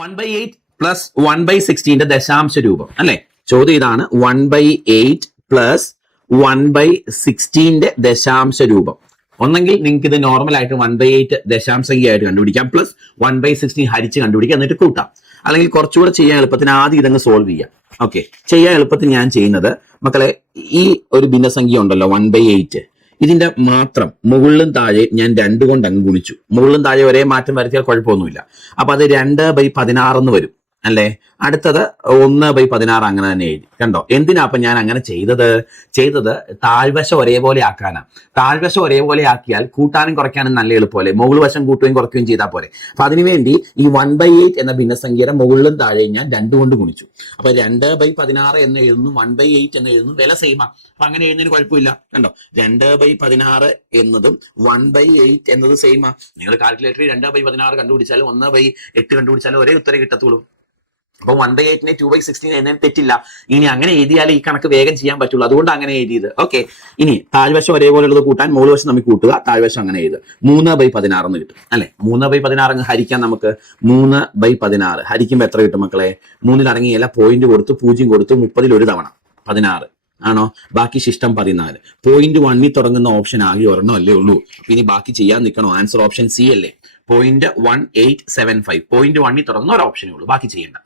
1/8 plus 1/16 ദശാംശ രൂപം അല്ലെ? ചോദ്യം ഇതാണ്, 1/8 പ്ലസ് 1/16 ദശാംശ രൂപം. ഒന്നെങ്കിൽ നിങ്ങൾക്ക് ഇത് നോർമൽ ആയിട്ട് 1/8 ദശാംശംഖ്യയായിട്ട് കണ്ടുപിടിക്കാം, പ്ലസ് 1/16 ഹരിച്ച് കണ്ടുപിടിക്കാം, എന്നിട്ട് കൂട്ടാം. അല്ലെങ്കിൽ കുറച്ചുകൂടെ ചെയ്യാൻ എളുപ്പത്തിന് ആദ്യം ഇതങ്ങ് സോൾവ് ചെയ്യാം. ഓക്കെ, ചെയ്യാൻ എളുപ്പത്തിന് ഞാൻ ചെയ്യുന്നത് മക്കളെ, ഈ ഒരു ഭിന്നസംഖ്യ ഉണ്ടല്ലോ 1/8, ഇതിന്റെ മാത്രം മുകളിലും താഴെ ഞാൻ 2 കൊണ്ട് അങ്ങ് ഗുണിച്ചു. മുകളിലും താഴെ ഒരേ മാറ്റം വരുത്തിയാൽ കുഴപ്പമൊന്നുമില്ല. അപ്പൊ അത് 2/16 എന്ന് വരും അല്ലേ? അടുത്തത് 1/16 അങ്ങനെ തന്നെ എഴുതി. കണ്ടോ എന്തിനാ അപ്പൊ ഞാൻ അങ്ങനെ ചെയ്തത് താഴ്വശം ഒരേപോലെ ആക്കാനാ. താഴ്വശം ഒരേപോലെ ആക്കിയാൽ കൂട്ടാനും കുറയ്ക്കാനും നല്ല എളുപ്പമല്ലേ? മുകൾ വശം കൂട്ടുകയും കുറയ്ക്കുകയും ചെയ്താൽ പോരെ. അപ്പൊ അതിനുവേണ്ടി ഈ 1/8 എന്ന ഭിന്നസംഖ്യയുടെ മുകളിലും താഴെയും ഞാൻ 2 കൊണ്ട് ഗുണിച്ചു. അപ്പൊ 2/16 എന്ന് എഴുതുന്നു, 1/8 എന്ന് എഴുതുന്നു, വില സെയിമാ. അപ്പൊ അങ്ങനെ എഴുതുന്നതിന് കുഴപ്പമില്ല. കണ്ടോ 2/16 എന്നതും 1/8 എന്നത് സെയിമാ. നിങ്ങൾ കാൽക്കുലേറ്ററിൽ 2/16 കണ്ടുപിടിച്ചാലും 1/8 കണ്ടുപിടിച്ചാലും ഒരേ ഉത്തരം കിട്ടത്തുള്ളൂ. അപ്പൊ 1/8 2/16 എന്നതിന് തെറ്റില്ല. ഇനി അങ്ങനെ എഴുതിയാലേ ഈ കണക്ക് വേഗം ചെയ്യാൻ പറ്റുള്ളൂ, അതുകൊണ്ട് അങ്ങനെ എഴുതിയത്. ഓക്കെ, ഇനി താഴ്വശം ഒരേപോലെ ഉള്ളത് കൂട്ടാൻ മുകൾ വശം നമുക്ക് കൂട്ടുക, താഴ്വശം അങ്ങനെ എഴുതുക. 3/16 എന്ന് കിട്ടും അല്ലെ? 3/16 ഹരിക്കാൻ നമുക്ക് 3/16 ഹരിക്കുമ്പോൾ എത്ര കിട്ടും മക്കളെ? 3ൽ ഇറങ്ങിയല്ല, പോയിന്റ് കൊടുത്തു, 0 കൊടുത്തു, 30ൽ ഒരു തവണ 16 ആണോ? ബാക്കി ശിഷ്ടം 14. പോയിന്റ് 1ൽ തുടങ്ങുന്ന ഓപ്ഷൻ ആകെ ഒരെണ്ണം അല്ലേ ഉള്ളൂ. ഇനി ബാക്കി ചെയ്യാൻ നിൽക്കണോ? ആൻസർ ഓപ്ഷൻ സി അല്ലേ? 0.1875 പോയിന്റ് 1ൽ തുടങ്ങുന്ന ഒരു ഓപ്ഷനേ ഉള്ളൂ, ബാക്കി ചെയ്യേണ്ട.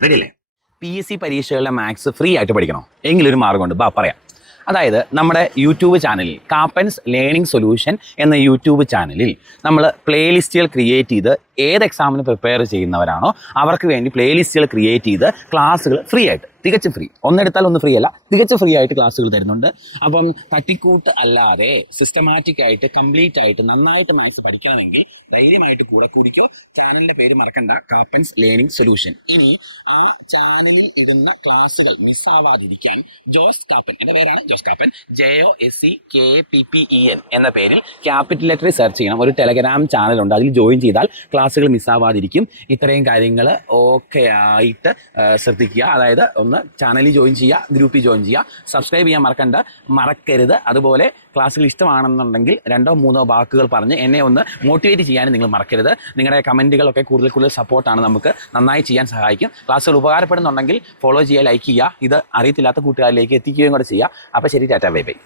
റെഡി അല്ലേ? PSC പരീക്ഷകളിലെ മാത്സ് ഫ്രീ ആയിട്ട് പഠിക്കണോ? എങ്കിലൊരു മാർഗമുണ്ട്, പറയാം. അതായത് നമ്മുടെ യൂട്യൂബ് ചാനലിൽ കാപ്പൻസ് ലേണിംഗ് സൊല്യൂഷൻ എന്ന യൂട്യൂബ് ചാനലിൽ നമ്മൾ പ്ലേലിസ്റ്റുകൾ ക്രിയേറ്റ് ചെയ്ത് ഏത് എക്സാമിന് പ്രിപ്പയർ ചെയ്യുന്നവരാണോ അവർക്ക് വേണ്ടി പ്ലേലിസ്റ്റുകൾ ക്രിയേറ്റ് ചെയ്ത് ക്ലാസ്സുകൾ ഫ്രീ ആയിട്ട്, തികച്ചും ഫ്രീ, ഒന്നെടുത്താൽ ഒന്ന് ഫ്രീ അല്ല, തികച്ചും ഫ്രീ ആയിട്ട് ക്ലാസ്സുകൾ തരുന്നുണ്ട്. അപ്പം തട്ടിക്കൂട്ട് അല്ലാതെ സിസ്റ്റമാറ്റിക് ആയിട്ട് കംപ്ലീറ്റ് ആയിട്ട് നന്നായിട്ട് മാത്സ് പഠിക്കണമെങ്കിൽ ധൈര്യമായിട്ട് കൂടെ കൂടിക്കോ. ചാനലിന്റെ പേര് മറക്കണ്ട, കാപ്പൻസ് ലേണിംഗ് സൊല്യൂഷൻ. ഇനി ആ ചാനലിൽ ഇടുന്ന ക്ലാസ്സുകൾ മിസ്സാവാതിരിക്കാൻ ജോസ് കാപ്പൻ, എന്റെ പേരാണ് ജോസ് കാപ്പൻ, JOSEKPPEN എന്ന പേരിൽ ക്യാപിറ്റൽ ലെറ്ററിൽ സെർച്ച് ചെയ്യണം. ഒരു ടെലഗ്രാം ചാനലുണ്ട്, അതിൽ ജോയിൻ ചെയ്താൽ ക്ലാസ്സുകൾ മിസ്സാവാതിരിക്കും. ഇത്രയും കാര്യങ്ങൾ ഓക്കെ ആയിട്ട് ശ്രദ്ധിക്കുക. അതായത് ഒന്ന് ചാനലിൽ ജോയിൻ ചെയ്യുക, ഗ്രൂപ്പിൽ ജോയിൻ ചെയ്യുക, സബ്സ്ക്രൈബ് ചെയ്യാൻ മറക്കരുത്. അതുപോലെ ക്ലാസ്സുകൾ ഇഷ്ടമാണെന്നുണ്ടെങ്കിൽ 2 3 വാക്കുകൾ പറഞ്ഞ് എന്നെ ഒന്ന് മോട്ടിവേറ്റ് ചെയ്യാനും നിങ്ങൾ മറക്കരുത്. നിങ്ങളുടെ കമൻറ്റുകളൊക്കെ കൂടുതൽ സപ്പോർട്ടാണ്, നമുക്ക് നന്നായി ചെയ്യാൻ സഹായിക്കും. ക്ലാസ്സുകൾ ഉപകാരപ്പെടുന്നുണ്ടെങ്കിൽ ഫോളോ ചെയ്യുക, ലൈക്ക് ചെയ്യുക, ഇത് അറിയത്തില്ലാത്ത കൂട്ടുകാരിലേക്ക് എത്തിക്കുകയും കൂടെ ചെയ്യുക. അപ്പോൾ ശരി, ടാറ്റാ, ബൈ ബൈ.